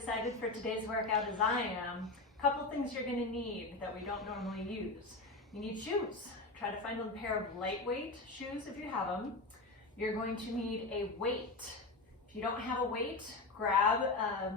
excited for today's workout as I am, a couple things you're going to need that we don't normally use. You need shoes. Try to find a pair of lightweight shoes if you have them. You're going to need a weight. If you don't have a weight, grab a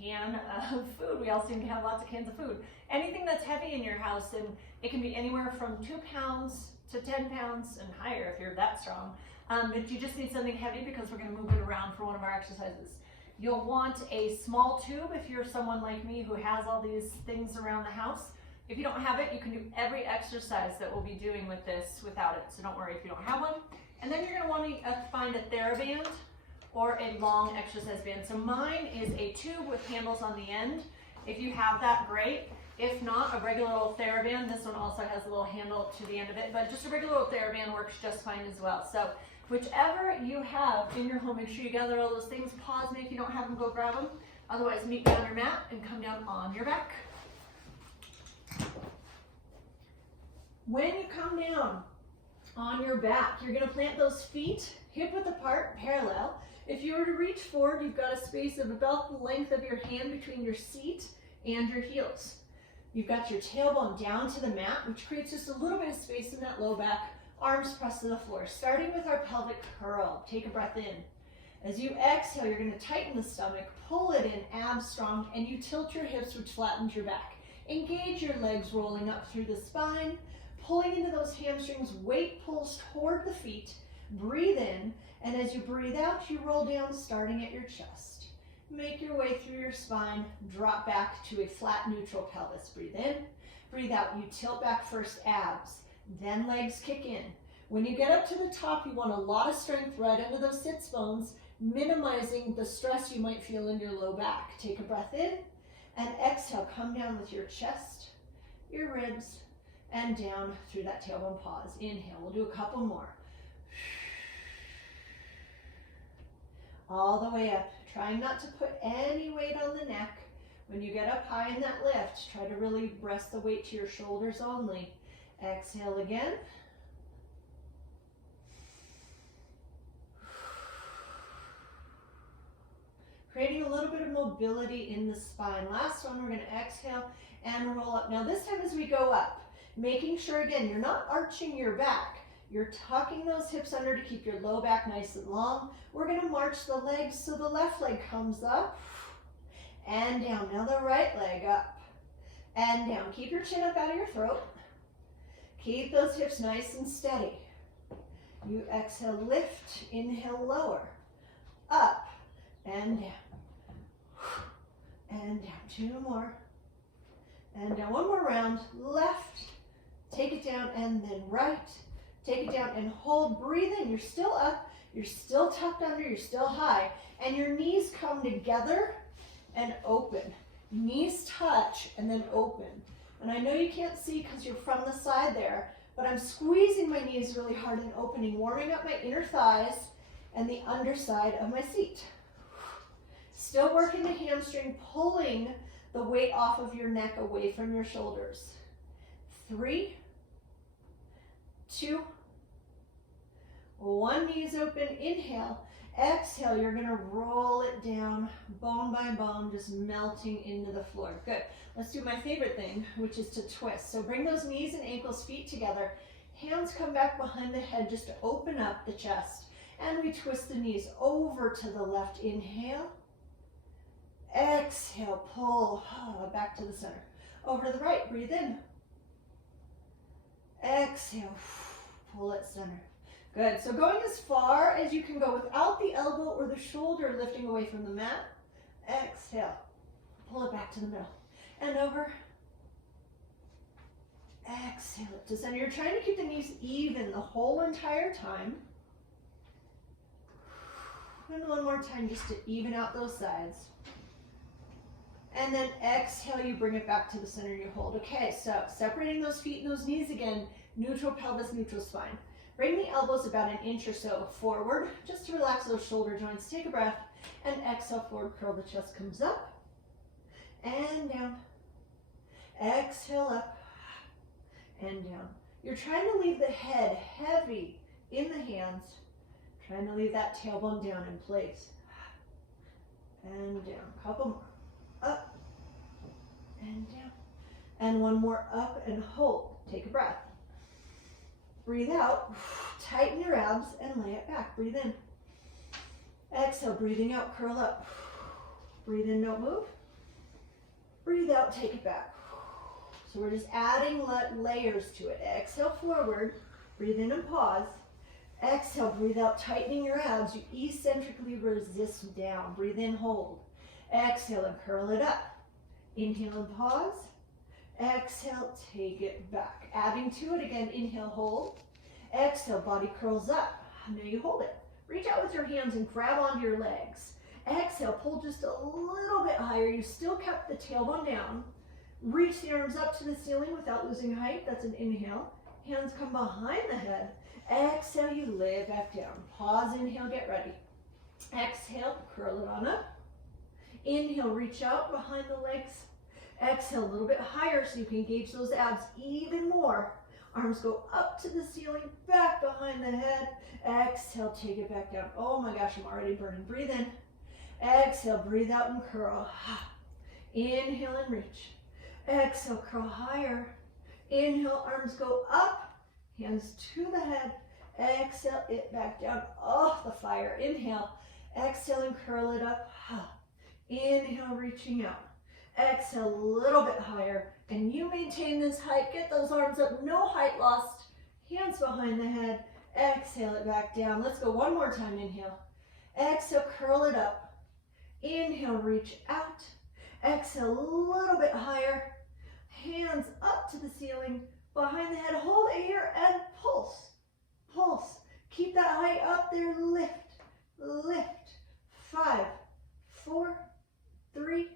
can of food. We all seem to have lots of cans of food. Anything that's heavy in your house, and it can be anywhere from 2 pounds to 10 pounds and higher if you're that strong. But you just need something heavy because we're going to move it around for one of our exercises. You'll want a small tube if you're someone like me who has all these things around the house. If you don't have it, you can do every exercise that we'll be doing with this without it, so don't worry if you don't have one. And then you're going to want to find a TheraBand or a long exercise band. So mine is a tube with handles on the end. If you have that, great. If not, a regular old TheraBand. This one also has a little handle to the end of it, but just a regular old TheraBand works just fine as well. So whichever you have in your home, make sure you gather all those things. Pause me if you don't have them, go grab them. Otherwise, meet me on your mat and come down on your back. When you come down on your back, you're going to plant those feet hip width apart, parallel. If you were to reach forward, you've got a space of about the length of your hand between your seat and your heels. You've got your tailbone down to the mat, which creates just a little bit of space in that low back. Arms pressed to the floor, starting with our pelvic curl. Take a breath in. As you exhale, you're going to tighten the stomach, pull it in, abs strong, and you tilt your hips, which flattens your back. Engage your legs rolling up through the spine, pulling into those hamstrings. Weight pulls toward the feet. Breathe in, and as you breathe out, you roll down, starting at your chest. Make your way through your spine, drop back to a flat, neutral pelvis. Breathe in, breathe out. You tilt back first, abs. Then legs kick in. When you get up to the top, you want a lot of strength right under those sits bones, minimizing the stress you might feel in your low back. Take a breath in and exhale. Come down with your chest, your ribs, and down through that tailbone pause. Inhale. We'll do a couple more. All the way up. Trying not to put any weight on the neck. When you get up high in that lift, try to really rest the weight to your shoulders only. Exhale again. Creating a little bit of mobility in the spine. Last one, we're going to exhale and roll up. Now this time as we go up, making sure again, you're not arching your back. You're tucking those hips under to keep your low back nice and long. We're going to march the legs so the left leg comes up and down. Now the right leg up and down. Keep your chin up out of your throat. Keep those hips nice and steady. You exhale, lift, inhale, lower, up and down, and down. 2 more, and down. 1 more round. Left, take it down, and then right, take it down and hold. Breathe in. You're still up, you're still tucked under, you're still high, and your knees come together and open. Knees touch and then open. And I know you can't see because you're from the side there, but I'm squeezing my knees really hard and opening, warming up my inner thighs and the underside of my seat. Still working the hamstring, pulling the weight off of your neck away from your shoulders. 3, 2, 1. Knees open. Inhale. Exhale. You're going to roll it down bone by bone, just melting into the floor. Good. Let's do my favorite thing, which is to twist. So bring those knees and ankles, feet together. Hands come back behind the head just to open up the chest. And we twist the knees over to the left. Inhale. Exhale. Pull back to the center. Over to the right. Breathe in. Exhale. Pull it center. Good. So going as far as you can go without the elbow or the shoulder lifting away from the mat. Exhale. Pull it back to the middle. And over. Exhale it to center. You're trying to keep the knees even the whole entire time. And 1 more time just to even out those sides. And then exhale, you bring it back to the center, you hold. Okay, so separating those feet and those knees again. Neutral pelvis, neutral spine. Bring the elbows about 1 inch or so forward, just to relax those shoulder joints. Take a breath, and exhale, forward curl. The chest comes up, and down. Exhale, up, and down. You're trying to leave the head heavy in the hands, trying to leave that tailbone down in place. And down, couple more. up and down. And one more, up and hold. Take a breath. Breathe out, tighten your abs and lay it back. Breathe in. Exhale, breathing out, curl up. Breathe in, don't move. Breathe out, take it back. So we're just adding layers to it. Exhale, forward. Breathe in and pause. Exhale, breathe out, tightening your abs. You eccentrically resist down. Breathe in, hold. Exhale and curl it up. Inhale and pause. Exhale, take it back. Adding to it again, inhale, hold. Exhale, body curls up. Now you hold it. Reach out with your hands and grab onto your legs. Exhale, pull just a little bit higher. You still kept the tailbone down. Reach the arms up to the ceiling without losing height. That's an inhale. Hands come behind the head. Exhale, you lay it back down. Pause, inhale, get ready. Exhale, curl it on up. Inhale, reach out behind the legs. Exhale, a little bit higher so you can engage those abs even more. Arms go up to the ceiling, back behind the head. Exhale, take it back down. Oh my gosh, I'm already burning. Breathe in. Exhale, breathe out and curl. Inhale and reach. Exhale, curl higher. Inhale, arms go up. Hands to the head. Exhale, it back down. Oh, the fire. Inhale. Exhale and curl it up. Inhale, reaching out. Exhale, a little bit higher. And you maintain this height. Get those arms up. No height lost. Hands behind the head. Exhale it back down. Let's go one more time. Inhale. Exhale, curl it up. Inhale, reach out. Exhale, a little bit higher. Hands up to the ceiling. Behind the head. Hold it here and pulse. Pulse. Keep that height up there. Lift. Lift. 5, 4, 3,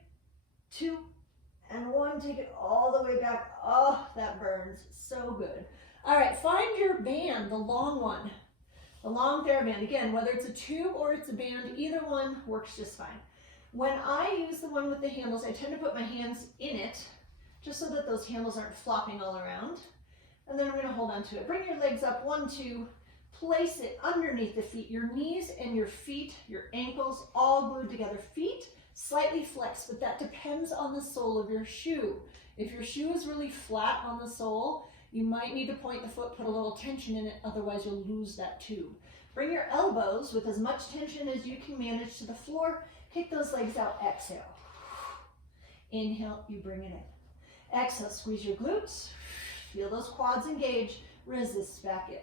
2, and 1. Take it all the way back. Oh, that burns so good. All right, find your band, the long one, the long TheraBand. Again, whether it's a tube or it's a band, either one works just fine. When I use the one with the handles, I tend to put my hands in it just so that those handles aren't flopping all around. And then I'm going to hold on to it. Bring your legs up, 1, 2, place it underneath the feet. Your knees and your feet, your ankles, all glued together. Feet slightly flexed, but that depends on the sole of your shoe. If your shoe is really flat on the sole, you might need to point the foot, put a little tension in it, otherwise you'll lose that tube. Bring your elbows with as much tension as you can manage to the floor. Kick those legs out, exhale. Inhale, you bring it in. Exhale, squeeze your glutes. Feel those quads engage. Resist back in.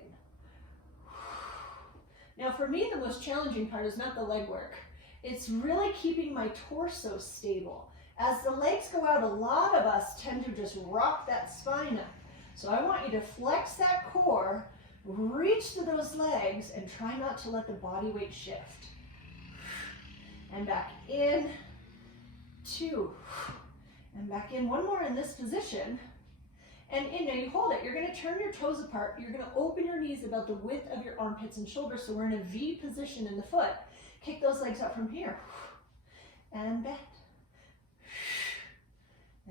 Now for me, the most challenging part is not the leg work. It's really keeping my torso stable. As the legs go out, a lot of us tend to just rock that spine up. So I want you to flex that core, reach to those legs, and try not to let the body weight shift. And back in, 2, and back in. One more in this position. And in, now you hold it. You're going to turn your toes apart. You're going to open your knees about the width of your armpits and shoulders. So we're in a V position in the foot. Kick those legs up from here. And bend.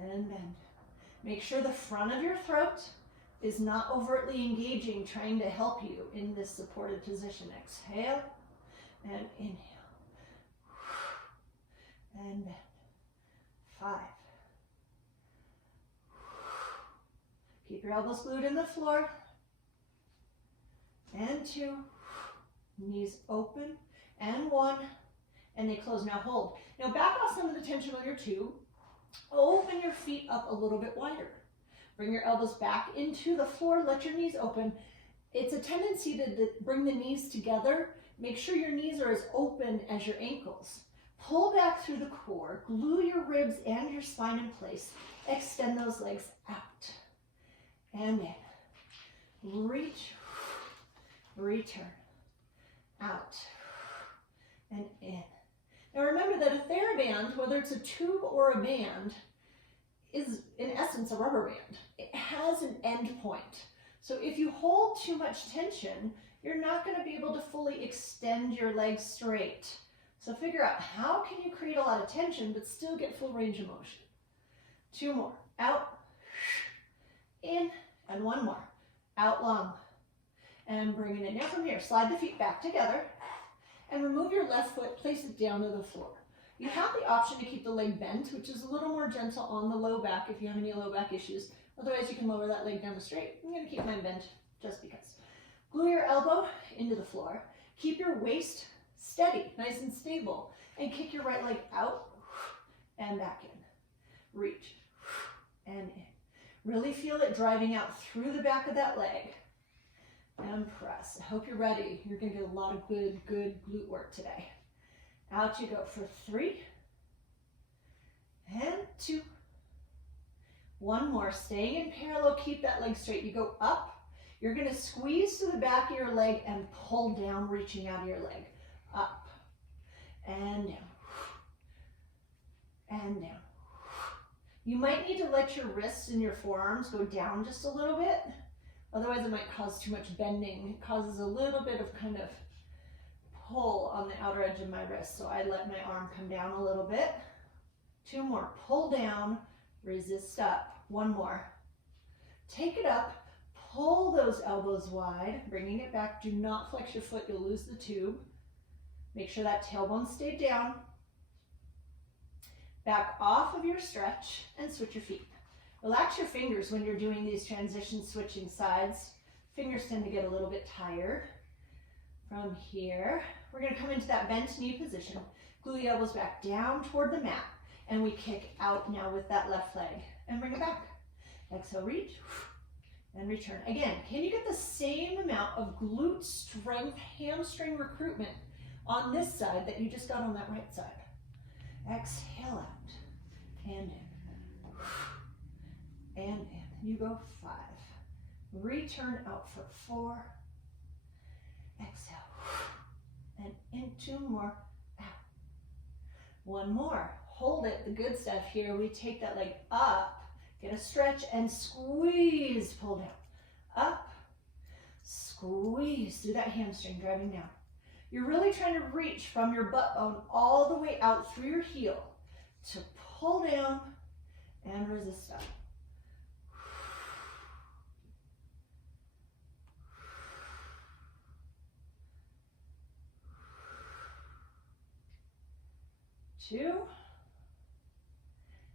And bend. Make sure the front of your throat is not overtly engaging, trying to help you in this supported position. Exhale and inhale. And bend. 5. Keep your elbows glued in the floor. And 2. Knees open. And 1. And they close. Now hold. Now back off some of the tension on your tube. Open your feet up a little bit wider. Bring your elbows back into the floor. Let your knees open. It's a tendency to bring the knees together. Make sure your knees are as open as your ankles. Pull back through the core. Glue your ribs and your spine in place. Extend those legs out. And in. Reach. Return. Out. And in. Now remember that a TheraBand, whether it's a tube or a band, is in essence a rubber band. It has an end point. So if you hold too much tension, you're not going to be able to fully extend your legs straight. So figure out how can you create a lot of tension but still get full range of motion. 2 more. Out. In. And 1 more. Out long. And bring it in. Now from here, slide the feet back together. And remove your left foot, place it down to the floor. You have the option to keep the leg bent, which is a little more gentle on the low back if you have any low back issues. Otherwise, you can lower that leg down the straight. I'm going to keep mine bent just because. Glue your elbow into the floor. Keep your waist steady, nice and stable. And kick your right leg out and back in. Reach and in. Really feel it driving out through the back of that leg. And press. I hope you're ready. You're going to get a lot of good glute work today. Out you go for 3 and 2. One more, staying in parallel, keep that leg straight. You go up, you're going to squeeze to the back of your leg and pull down, reaching out of your leg. Up and down and down. You might need to let your wrists and your forearms go down just a little bit. Otherwise, it might cause too much bending. It causes a little bit of kind of pull on the outer edge of my wrist. So I let my arm come down a little bit. 2 more. Pull down, resist up. 1 more. Take it up. Pull those elbows wide, bringing it back. Do not flex your foot. You'll lose the tube. Make sure that tailbone stayed down. Back off of your stretch and switch your feet. Relax your fingers when you're doing these transitions, switching sides. Fingers tend to get a little bit tired. From here, we're going to come into that bent knee position. Glue the elbows back down toward the mat. And we kick out now with that left leg. And bring it back. Exhale, reach. And return. Again, can you get the same amount of glute strength, hamstring recruitment on this side that you just got on that right side? Exhale out. And in. And in. You go 5. Return out for 4. Exhale. And in. 2 more. Out. 1 more. Hold it. The good stuff here. We take that leg up. Get a stretch and squeeze. Pull down. Up. Squeeze through that hamstring, driving down. You're really trying to reach from your butt bone all the way out through your heel to pull down and resist up. Two.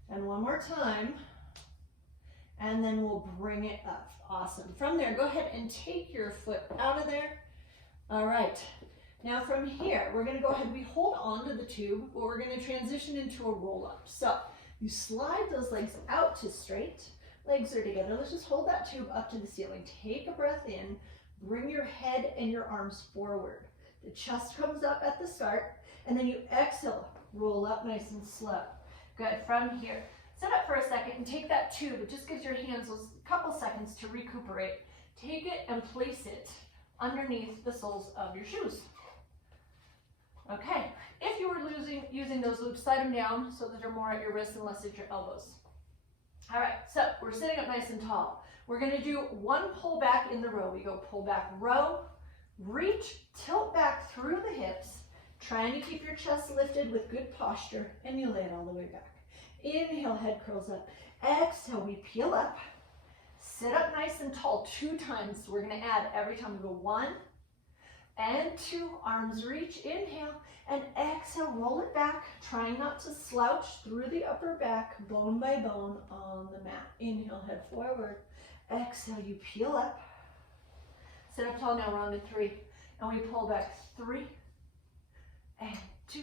And 1 more time. And then we'll bring it up. Awesome. From there, go ahead and take your foot out of there. All right. Now from here, we're going to go ahead, we hold on to the tube, but we're going to transition into a roll-up. So you slide those legs out to straight. Legs are together. Let's just hold that tube up to the ceiling. Take a breath in. Bring your head and your arms forward. The chest comes up at the start, and then you exhale. Roll up nice and slow. Good. From here, sit up for a second and take that tube. It just gives your hands a couple seconds to recuperate. Take it and place it underneath the soles of your shoes. Okay, if you were using those loops, slide them down so that they're more at your wrists and less at your elbows. All right, so we're sitting up nice and tall. We're going to do 1 pull back in the row. We go pull back row, reach, tilt back through the hips, trying to keep your chest lifted with good posture, and you lay it all the way back. Inhale, head curls up. Exhale, we peel up. Sit up nice and tall 2 times. So we're going to add every time we go 1 and 2. Arms reach. Inhale and exhale. Roll it back. Trying not to slouch through the upper back, bone by bone on the mat. Inhale, head forward. Exhale, you peel up. Sit up tall now. We're on to 3. And we pull back 3 and 2.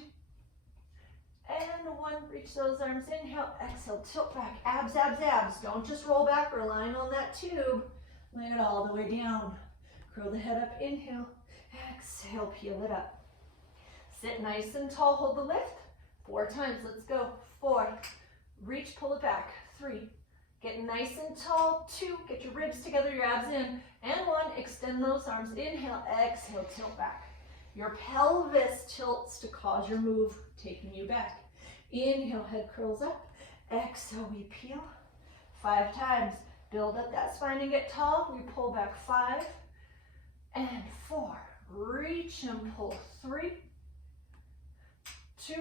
And 1, reach those arms, inhale, exhale, tilt back, abs, abs, abs. Don't just roll back, relying on that tube. Lay it all the way down. Curl the head up, inhale, exhale, peel it up. Sit nice and tall, hold the lift. 4 times, let's go. 4, reach, pull it back. 3, get nice and tall. 2, get your ribs together, your abs in. And 1, extend those arms, inhale, exhale, tilt back. Your pelvis tilts to cause your move, taking you back. Inhale, head curls up. Exhale, we peel. 5 times. Build up that spine and get tall. We pull back 5 and 4. Reach and pull. 3, 2,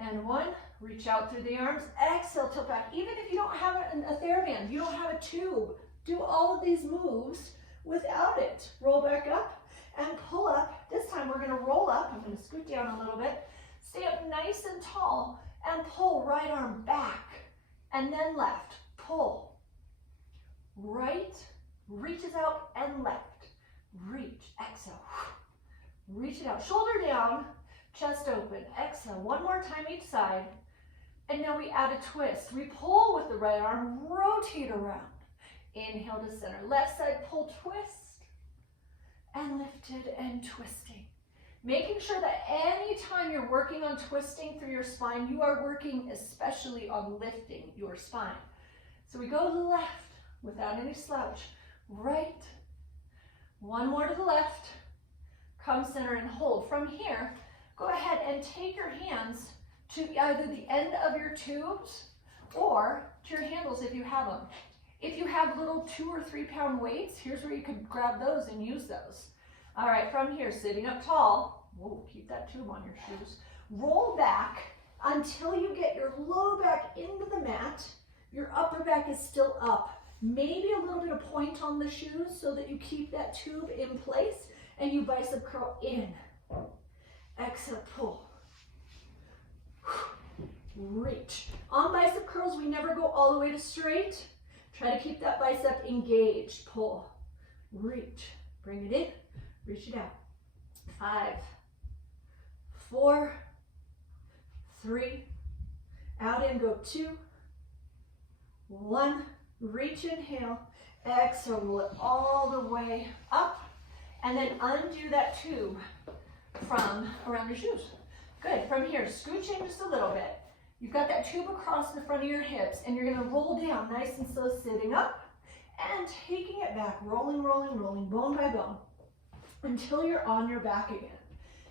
and 1. Reach out through the arms. Exhale, tilt back. Even if you don't have a TheraBand, you don't have a tube, do all of these moves without it. Roll back up and pull up. This time we're going to roll up. I'm going to scoot down a little bit. Stay up nice and tall and pull right arm back and then left. Pull. Right, reaches out and left. Reach, exhale. Reach it out, shoulder down, chest open. Exhale, one more time each side. And now we add a twist. We pull with the right arm, rotate around. Inhale to center, left side pull, twist, and lifted and twisting. Making sure that anytime you're working on twisting through your spine, you are working especially on lifting your spine. So we go left without any slouch, right, one more to the left, come center and hold. From here, go ahead and take your hands to either the end of your tubes or to your handles if you have them. If you have little 2 or 3 pound weights, here's where you could grab those and use those. All right, from here, sitting up tall, whoa, keep that tube on your shoes. Roll back until you get your low back into the mat. Your upper back is still up. Maybe a little bit of point on the shoes so that you keep that tube in place, and you bicep curl in. Exhale, pull. Reach. On bicep curls, we never go all the way to straight. Try to keep that bicep engaged. Pull. Reach. Bring it in. Reach it out. 5, 4, 3. Out and go 2, 1. Reach, inhale, exhale, roll it all the way up, and then undo that tube from around your shoes. Good, from here, scooch in just a little bit. You've got that tube across the front of your hips, and you're gonna roll down nice and slow, sitting up, and taking it back, rolling, rolling, rolling, bone by bone, until you're on your back again.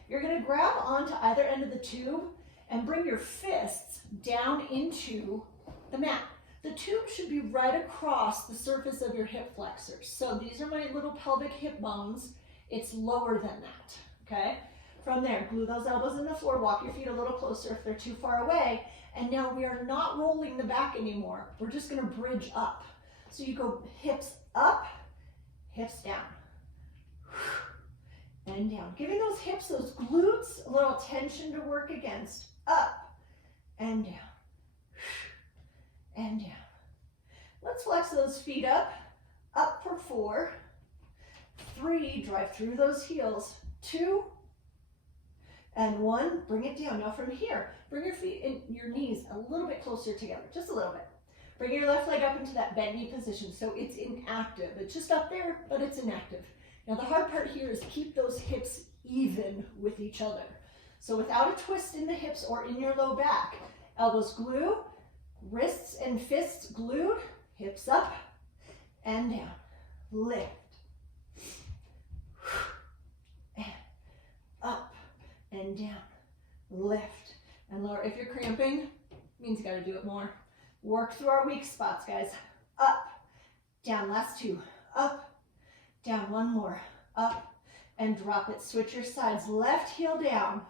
You're gonna grab onto either end of the tube, and bring your fists down into the mat. The tube should be right across the surface of your hip flexors. So these are my little pelvic hip bones. It's lower than that, okay? From there, glue those elbows in the floor, walk your feet a little closer if they're too far away. And now we are not rolling the back anymore. We're just gonna bridge up. So you go hips up, hips down, and down. Giving those hips, those glutes, a little tension to work against. Up and down. And down. Let's flex those feet up for 4, 3, drive through those heels, 2, and 1, bring it down. Now from here, bring your feet and your knees a little bit closer together, just a little bit. Bring your left leg up into that bent knee position, so it's inactive. It's just up there, but it's inactive. Now the hard part here is keep those hips even with each other. So without a twist in the hips or in your low back, elbows glue, wrists and fists glued, hips up and down, lift, and up and down, lift and lower. If you're cramping, means you gotta do it more. Work through our weak spots, guys. Up, down, last 2, up, down, 1 more, up, and drop it. Switch your sides, left heel down.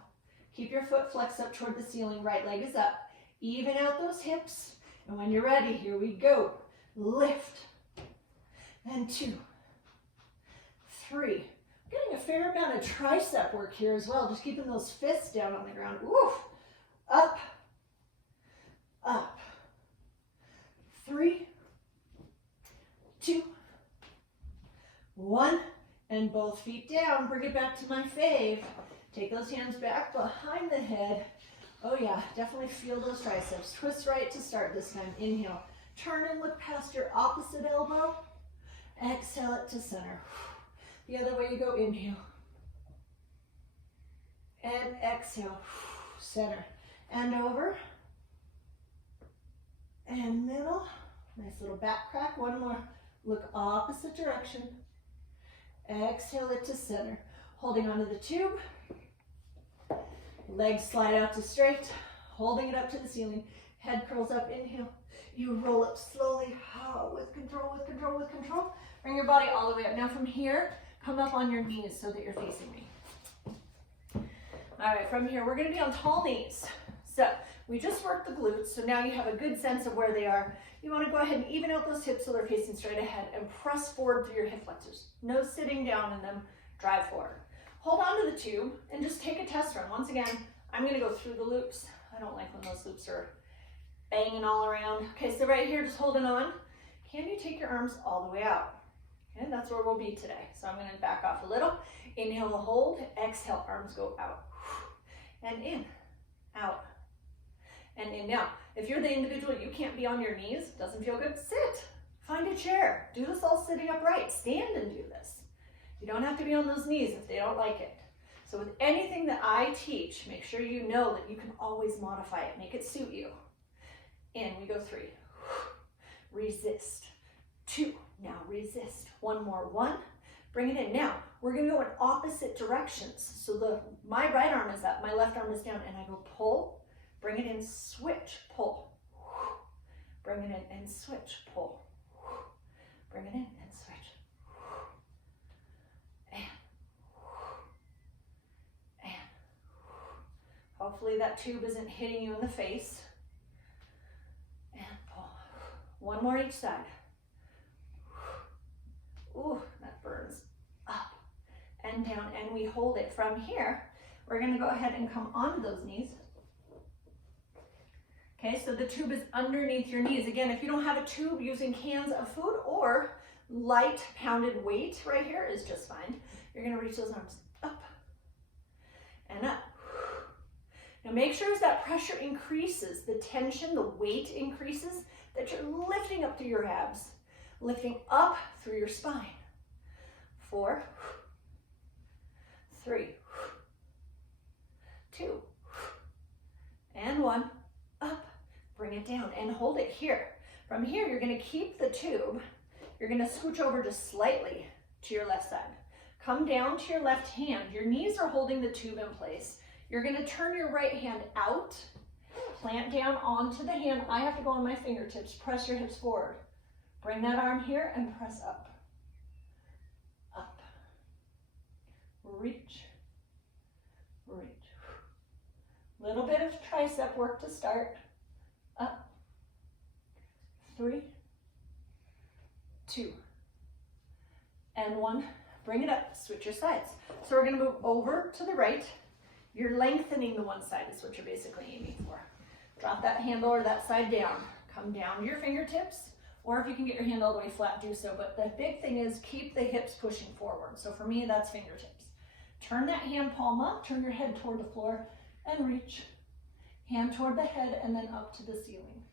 Keep your foot flexed up toward the ceiling, right leg is up. Even out those hips, and when you're ready, here we go. Lift, and 2, 3. Getting a fair amount of tricep work here as well, just keeping those fists down on the ground. Oof. Up, up. 3, 2, 1, and both feet down. Bring it back to my fave. Take those hands back behind the head. Oh yeah, definitely feel those triceps. Twist right to start this time. Inhale. Turn and look past your opposite elbow. Exhale it to center. The other way you go, inhale. And exhale, center. And over. And middle. Nice little back crack. 1 more. Look opposite direction. Exhale it to center. Holding onto the tube. Legs slide out to straight. Holding it up to the ceiling. Head curls up, inhale. You roll up slowly, with control, with control, with control. Bring your body all the way up. Now from here, come up on your knees so that you're facing me. All right, from here, we're gonna be on tall knees. So we just worked the glutes, so now you have a good sense of where they are. You wanna go ahead and even out those hips so they're facing straight ahead and press forward through your hip flexors. No sitting down in them, drive forward. Hold on to the tube and just take a test run. Once again, I'm gonna go through the loops. I don't like when those loops are banging all around. Okay, so right here, just holding on. Can you take your arms all the way out? Okay, that's where we'll be today. So I'm gonna back off a little. Inhale, hold, exhale, arms go out. And in, out, and in. Now, if you're the individual, you can't be on your knees, doesn't feel good, sit. Find a chair. Do this all sitting upright. Stand and do this. You don't have to be on those knees if they don't like it. So with anything that I teach, make sure you know that you can always modify it. Make it suit you. In, we go 3. Resist. 2. Now resist. 1 more. 1. Bring it in. Now, we're going to go in opposite directions. So my right arm is up, my left arm is down, and I go pull, bring it in, switch, pull. Bring it in and switch, pull. Bring it in and switch. And. Hopefully that tube isn't hitting you in the face. And pull. 1 more each side. Ooh, that burns. Up and down, and we hold it. From here, we're gonna go ahead and come onto those knees. Okay, so the tube is underneath your knees. Again, if you don't have a tube, using cans of food or light pounded weight right here is just fine. You're gonna reach those arms up and up. Now make sure as that pressure increases, the tension, the weight increases, that you're lifting up through your abs, lifting up through your spine. 4, 3, 2, and 1, up. Bring it down and hold it here. From here, you're gonna keep the tube. You're gonna scooch over just slightly to your left side. Come down to your left hand. Your knees are holding the tube in place. You're gonna turn your right hand out, plant down onto the hand. I have to go on my fingertips. Press your hips forward. Bring that arm here and press up. Up. Reach. Reach. Little bit of tricep work to start. Up. 3, 2, and 1. Bring it up. Switch your sides. So we're going to move over to the right. You're lengthening the one side is what you're basically aiming for. Drop that handle or that side down. Come down to your fingertips, or if you can get your hand all the way flat, do so. But the big thing is keep the hips pushing forward. So for me, that's fingertips. Turn that hand palm up, turn your head toward the floor, and reach. Hand toward the head and then up to the ceiling.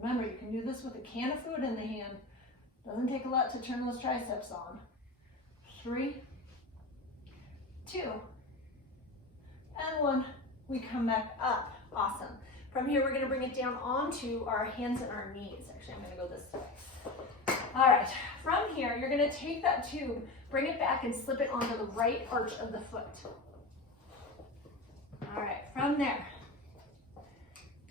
Remember, you can do this with a can of food in the hand. Doesn't take a lot to turn those triceps on. 3, 2, and 1. We come back up. Awesome. From here, we're going to bring it down onto our hands and our knees. Actually, I'm going to go this way. All right. From here, you're going to take that tube, bring it back, and slip it onto the right arch of the foot. All right. From there,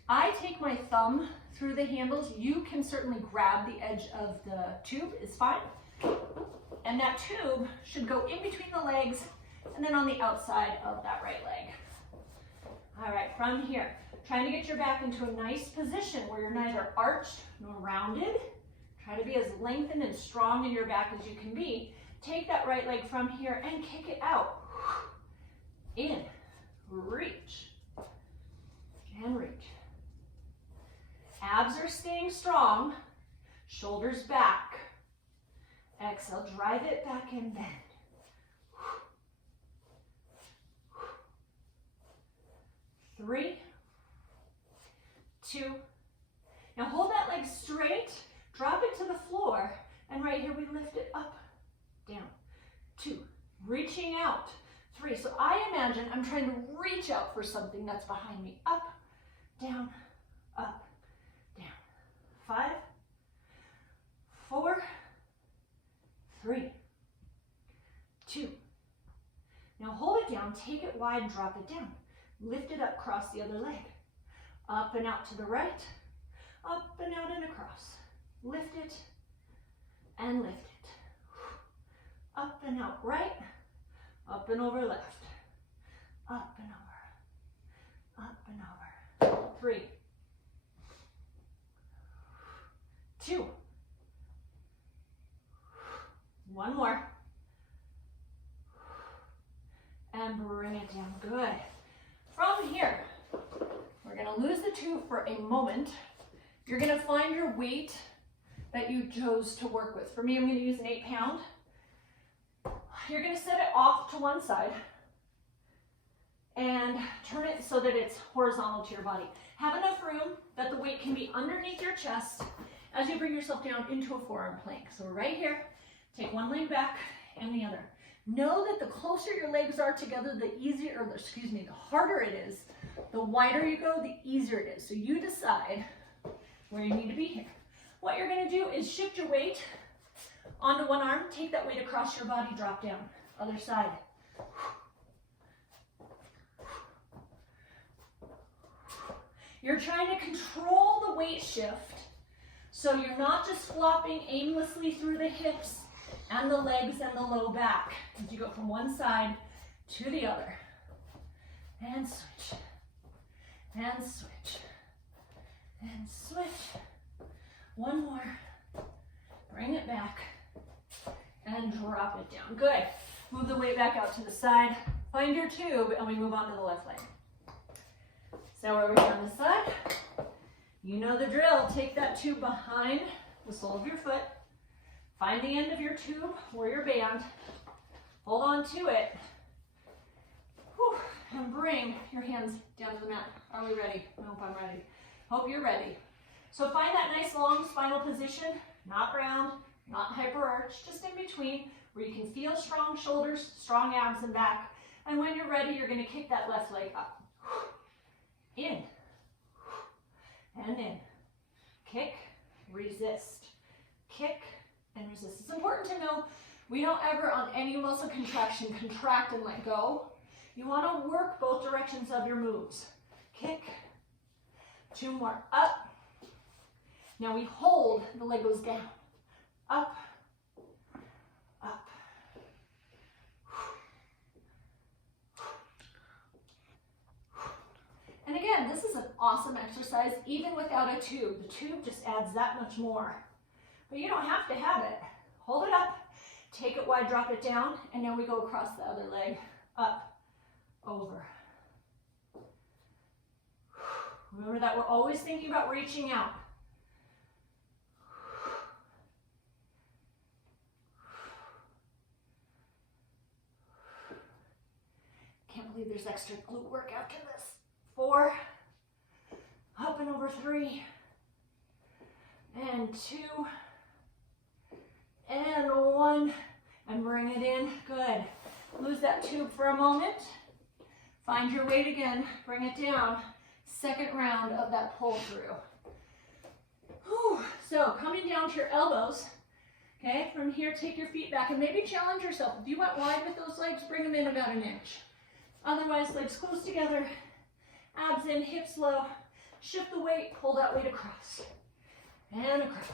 I take my thumb through the handles. You can certainly grab the edge of the tube, it's fine. And that tube should go in between the legs and then on the outside of that right leg. All right, from here, trying to get your back into a nice position where you're neither arched nor rounded. Try to be as lengthened and strong in your back as you can be. Take that right leg from here and kick it out. In, reach, and reach. Abs are staying strong, shoulders back. Exhale, drive it back and bend. 3, 2. Now hold that leg straight, drop it to the floor, and right here we lift it up, down. 2, reaching out. 3, so I imagine I'm trying to reach out for something that's behind me. Up, down, up, down. 5, 4, 3, 2. Now hold it down, take it wide, drop it down. Lift it up, cross the other leg. Up and out to the right, up and out and across. Lift it and lift it. Up and out right, up and over left. Up and over, up and over. 3, 2, One more. And bring it down. Good. From here, we're going to lose the tube for a moment. You're going to find your weight that you chose to work with. For me, I'm going to use an 8-pound. You're going to set it off to one side and turn it so that it's horizontal to your body. Have enough room that the weight can be underneath your chest as you bring yourself down into a forearm plank. So we're right here. Take one leg back and the other. Know that the closer your legs are together, the easier, or excuse me, the harder it is. The wider you go, the easier it is. So you decide where you need to be here. What you're going to do is shift your weight onto one arm, take that weight across your body, drop down. Other side. You're trying to control the weight shift so you're not just flopping aimlessly through the hips and the legs and the low back as you go from one side to the other. And switch. And switch. And switch. One more. Bring it back. And drop it down. Good. Move the weight back out to the side. Find your tube and we move on to the left leg. So we're over here on this side. You know the drill. Take that tube behind the sole of your foot. Find the end of your tube or your band. Hold on to it. Whew. And bring your hands down to the mat. Are we ready? I hope I'm ready. Hope you're ready. So find that nice long spinal position, not round, not hyper arch, just in between where you can feel strong shoulders, strong abs and back. And when you're ready, you're going to kick that left leg up. In. And in. Kick, resist. Kick and resist. It's important to know we don't ever on any muscle contraction contract and let go. You want to work both directions of your moves. Kick. 2 more. Up. Now we hold, the leg goes down. Up. Up. And again, this is an awesome exercise even without a tube. The tube just adds that much more. But you don't have to have it. Hold it up, take it wide, drop it down, and now we go across the other leg. Up, over. Remember that we're always thinking about reaching out. Can't believe there's extra glute work after this. 4, up and over 3, and 2, and 1, and bring it in. Good. Lose that tube for a moment. Find your weight again. Bring it down. Second round of that pull through. Whew. So coming down to your elbows. Okay, from here, take your feet back and maybe challenge yourself. If you went wide with those legs, bring them in about 1 inch. Otherwise, legs close together, abs in, hips low. Shift the weight, pull that weight across and across.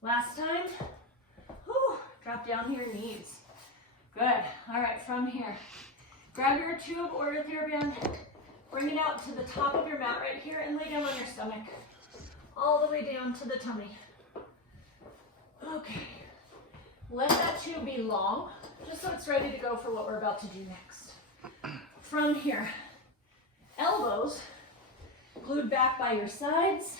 Last time. Whew. Drop down to your knees. Good. All right, from here, grab your tube or your TheraBand. Bring it out to the top of your mat right here and lay down on your stomach. All the way down to the tummy. Okay. Let that tube be long, just so it's ready to go for what we're about to do next. From here, elbows glued back by your sides.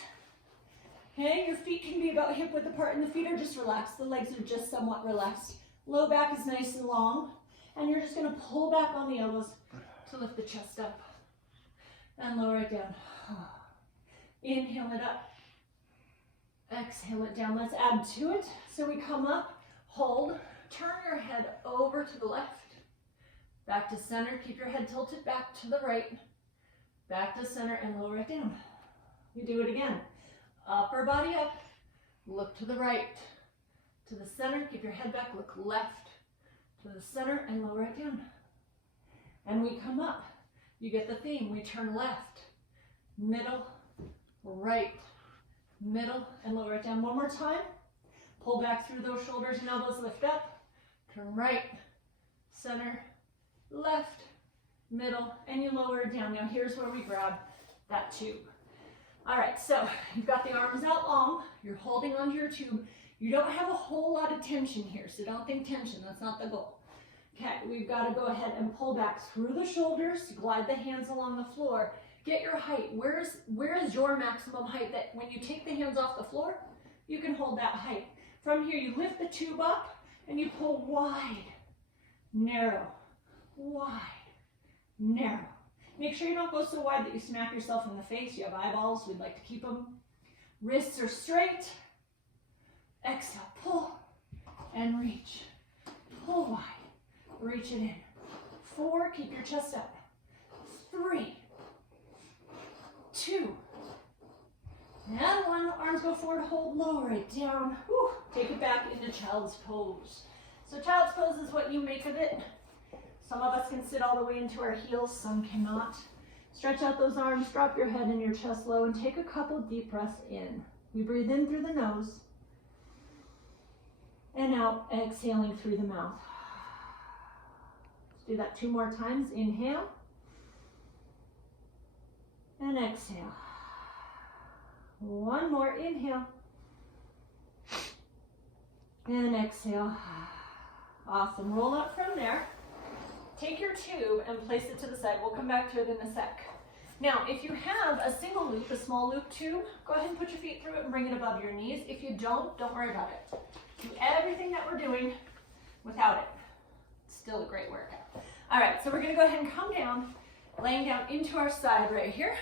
Okay, your feet can be about hip width apart and the feet are just relaxed. The legs are just somewhat relaxed. Low back is nice and long. And you're just going to pull back on the elbows to lift the chest up. And lower it down. Inhale it up. Exhale it down. Let's add to it. So we come up, hold, turn your head over to the left. Back to center. Keep your head tilted back to the right. Back to center and lower it down. We do it again. Upper body up, look to the right, to the center, keep your head back, look left, to the center, and lower it down. And we come up. You get the theme. We turn left, middle, right, middle, and lower it down. One more time. Pull back through those shoulders and elbows, lift up, turn right, center, left, middle, and you lower it down. Now here's where we grab that tube. All right, so you've got the arms out long, you're holding onto your tube. You don't have a whole lot of tension here, so don't think tension, that's not the goal. Okay, we've got to go ahead and pull back through the shoulders, glide the hands along the floor. Get your height. Where is your maximum height that when you take the hands off the floor, you can hold that height. From here, you lift the tube up and you pull wide, narrow, wide, narrow. Make sure you don't go so wide that you smack yourself in the face. You have eyeballs, we'd like to keep them. Wrists are straight. Exhale, pull and reach. Pull wide. Reach it in. 4, keep your chest up. 3, 2, and 1. Arms go forward, hold, lower it down. Whew. Take it back into child's pose. So child's pose is what you make of it. Some of us can sit all the way into our heels, some cannot. Stretch out those arms, drop your head and your chest low, and take a couple deep breaths in. We breathe in through the nose, and out, exhaling through the mouth. Do that 2 more times. Inhale and exhale. 1 more. Inhale and exhale. Awesome. Roll up from there. Take your tube and place it to the side. We'll come back to it in a sec. Now, if you have a single loop, a small loop tube, go ahead and put your feet through it and bring it above your knees. If you don't worry about it. Do everything that we're doing without it. It's still a great workout. All right, so we're gonna go ahead and come down, laying down into our side right here.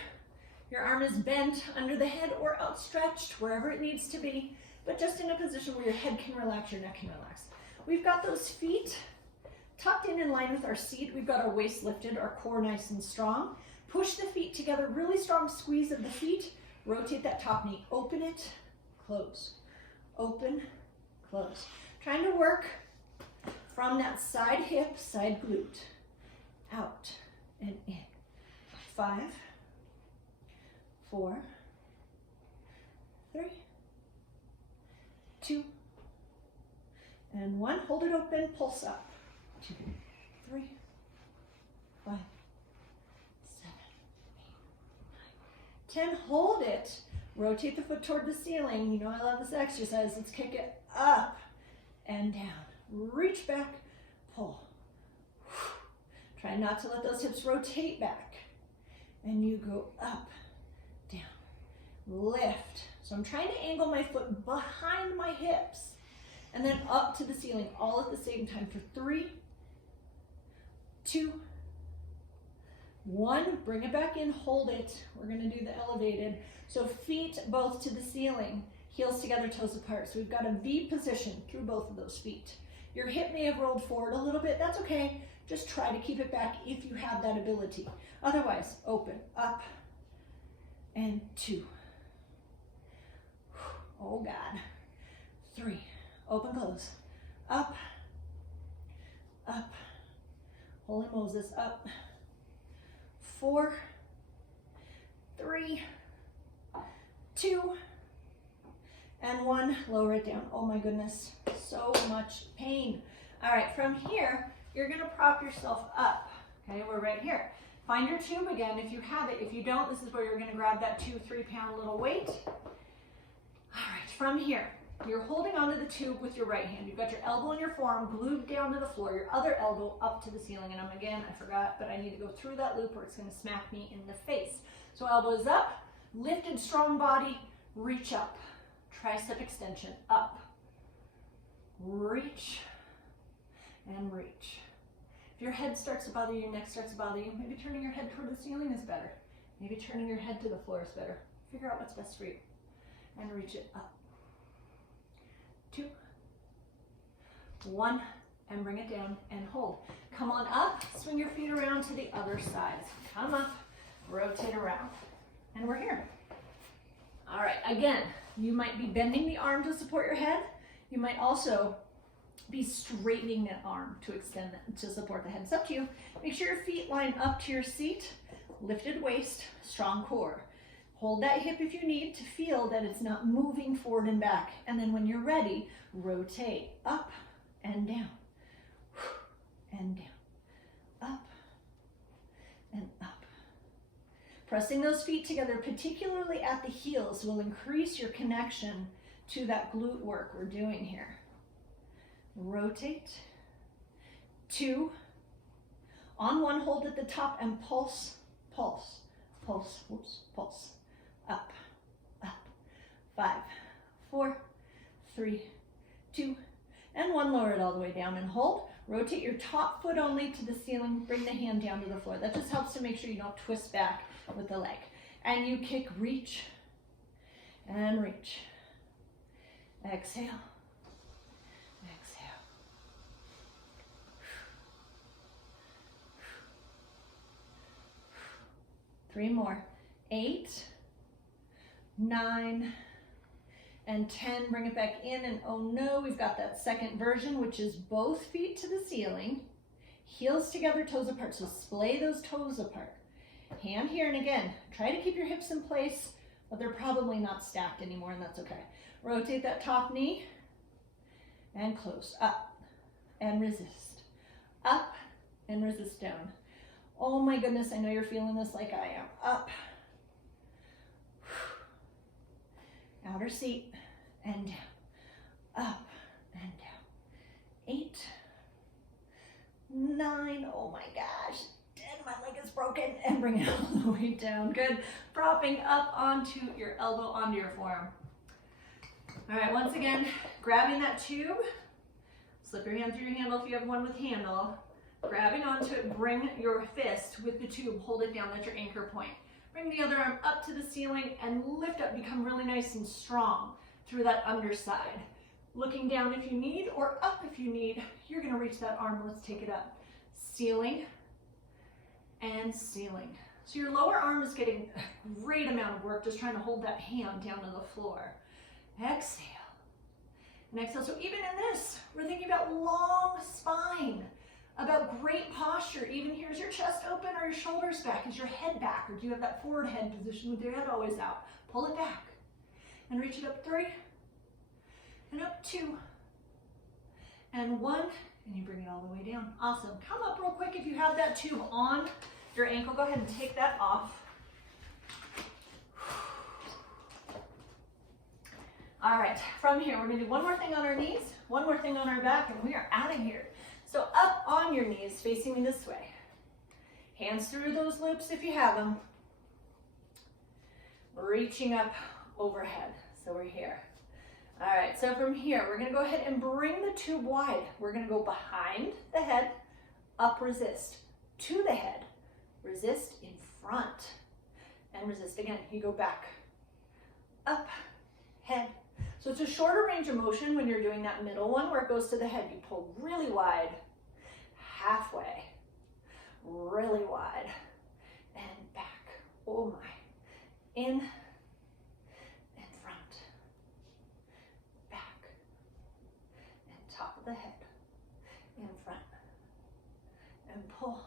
Your arm is bent under the head or outstretched, wherever it needs to be, but just in a position where your head can relax, your neck can relax. We've got those feet tucked in line with our seat. We've got our waist lifted, our core nice and strong. Push the feet together, really strong squeeze of the feet. Rotate that top knee, open it, close, open, close. Trying to work from that side hip, side glute, out and in. 5, 4, 3, 2, and 1. Hold it open, pulse up. 2, 3, 5, 7, 8, 9, 10. Hold it. Rotate the foot toward the ceiling. You know I love this exercise. Let's kick it up and down. Reach back, pull. Try not to let those hips rotate back. And you go up, down, lift. So I'm trying to angle my foot behind my hips and then up to the ceiling all at the same time for 3, 2, 1. Bring it back in, hold it. We're gonna do the elevated. So feet both to the ceiling, heels together, toes apart. So we've got a V position through both of those feet. Your hip may have rolled forward a little bit, that's okay. Just try to keep it back if you have that ability. Otherwise, open, up, and 2. Oh God. 3, open, close, up, up, Holy Moses, up, 4, 3, 2, and 1. Lower it down. Oh my goodness, so much pain. All right, from here, you're gonna prop yourself up. Okay, we're right here. Find your tube again if you have it. If you don't, this is where you're gonna grab that 2-3 pound little weight. All right, from here, you're holding onto the tube with your right hand. You've got your elbow and your forearm glued down to the floor, your other elbow up to the ceiling. And again, I forgot, but I need to go through that loop or it's gonna smack me in the face. So elbows up, lifted strong body, reach up. Tricep extension, up, reach, and reach. If your head starts to bother you, your neck starts to bother you, maybe turning your head toward the ceiling is better. Maybe turning your head to the floor is better. Figure out what's best for you. And reach it up. 2, 1, and bring it down and hold. Come on up, swing your feet around to the other side. Come up, rotate around, and we're here. All right, again, you might be bending the arm to support your head. You might also be straightening that arm to extend that, to support the head. It's up to you. Make sure your feet line up to your seat, lifted waist, strong core. Hold that hip if you need to feel that it's not moving forward and back. And then when you're ready, rotate up and down, and down, up and up. Pressing those feet together, particularly at the heels, will increase your connection to that glute work we're doing here. Rotate, 2, on one, hold at the top and pulse, pulse, pulse, whoops, pulse, up, up, 5, 4, 3, 2, and 1, lower it all the way down and hold. Rotate your top foot only to the ceiling, bring the hand down to the floor. That just helps to make sure you don't twist back with the leg. And you kick, reach, and reach. Exhale, exhale. 3 more, 8, 9, and 10, bring it back in, and oh no, we've got that second version, which is both feet to the ceiling, heels together, toes apart, so splay those toes apart. Hand here, and again, try to keep your hips in place, but they're probably not stacked anymore, and that's okay. Rotate that top knee, and close, up, and resist, up, and resist down. Oh my goodness, I know you're feeling this like I am. Up, outer seat, and down, up, and down. 8, 9, oh my gosh, 10, my leg is broken, and bring it all the way down. Good, propping up onto your elbow, onto your forearm. All right, once again, grabbing that tube, slip your hand through your handle if you have one with handle, grabbing onto it, bring your fist with the tube, hold it down, that's your anchor point. Bring the other arm up to the ceiling and lift up, become really nice and strong through that underside. Looking down if you need, or up if you need, you're gonna reach that arm, let's take it up. Ceiling and ceiling. So your lower arm is getting a great amount of work, just trying to hold that hand down to the floor. Exhale, and exhale. So even in this, we're thinking about long spine, about great posture. Even here's your chest open or your shoulders back. Is your head back, or do you have that forward head position with your head always out? Pull it back and reach it up. 3 and up, 2 and 1, and you bring it all the way down. Awesome. Come up real quick. If you have that tube on your ankle, go ahead and take that off. All right, from here, we're gonna do one more thing on our knees, one more thing on our back, and we are out of here. So up on your knees, facing me this way. Hands through those loops if you have them. Reaching up overhead, so we're here. All right, so from here, we're gonna go ahead and bring the tube wide. We're gonna go behind the head, up, resist, to the head, resist in front, and resist again. You go back, up, head. So it's a shorter range of motion when you're doing that middle one where it goes to the head. You pull really wide, halfway, really wide, and back. Oh my. In and front, back, and top of the head, in front, and pull.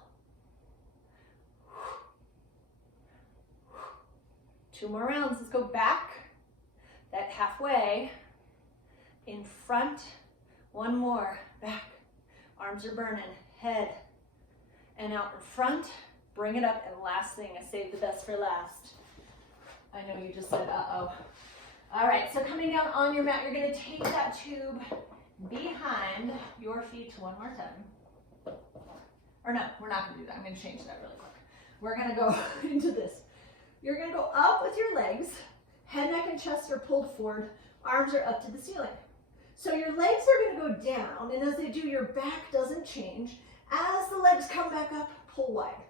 2 more rounds. Let's go back. That halfway, in front, 1 more, back, arms are burning, head, and out in front, bring it up, and last thing, I saved the best for last. I know you just said, uh-oh. All right, so coming down on your mat, you're gonna take that tube behind your feet 1 more time. Or no, we're not gonna do that, I'm gonna change that really quick. We're gonna go into this. You're gonna go up with your legs, head, neck, and chest are pulled forward, arms are up to the ceiling. So your legs are gonna go down, and as they do, your back doesn't change. As the legs come back up, pull wide.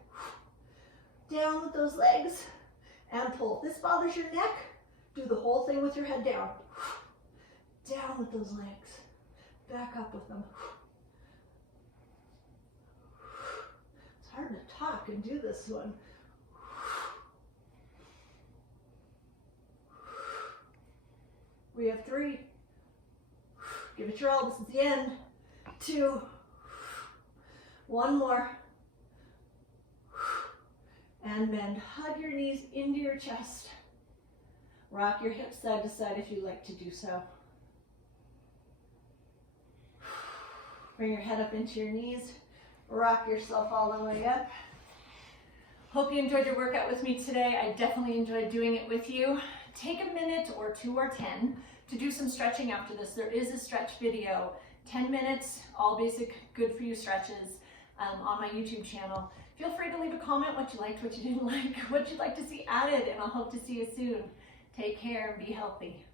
Down with those legs, and pull. If this bothers your neck, do the whole thing with your head down. Down with those legs, back up with them. It's hard to talk and do this one. We have 3. Give it your all. This is the end. 2. 1 more. And bend. Hug your knees into your chest. Rock your hips side to side if you like to do so. Bring your head up into your knees. rock yourself all the way up. Hope you enjoyed your workout with me today. I definitely enjoyed doing it with you. Take a minute or 2 or 10 to do some stretching after this. There is a stretch video, 10 minutes, all basic good for you stretches on my YouTube channel. Feel free to leave a comment what you liked, what you didn't like, what you'd like to see added, and I'll hope to see you soon. Take care and be healthy.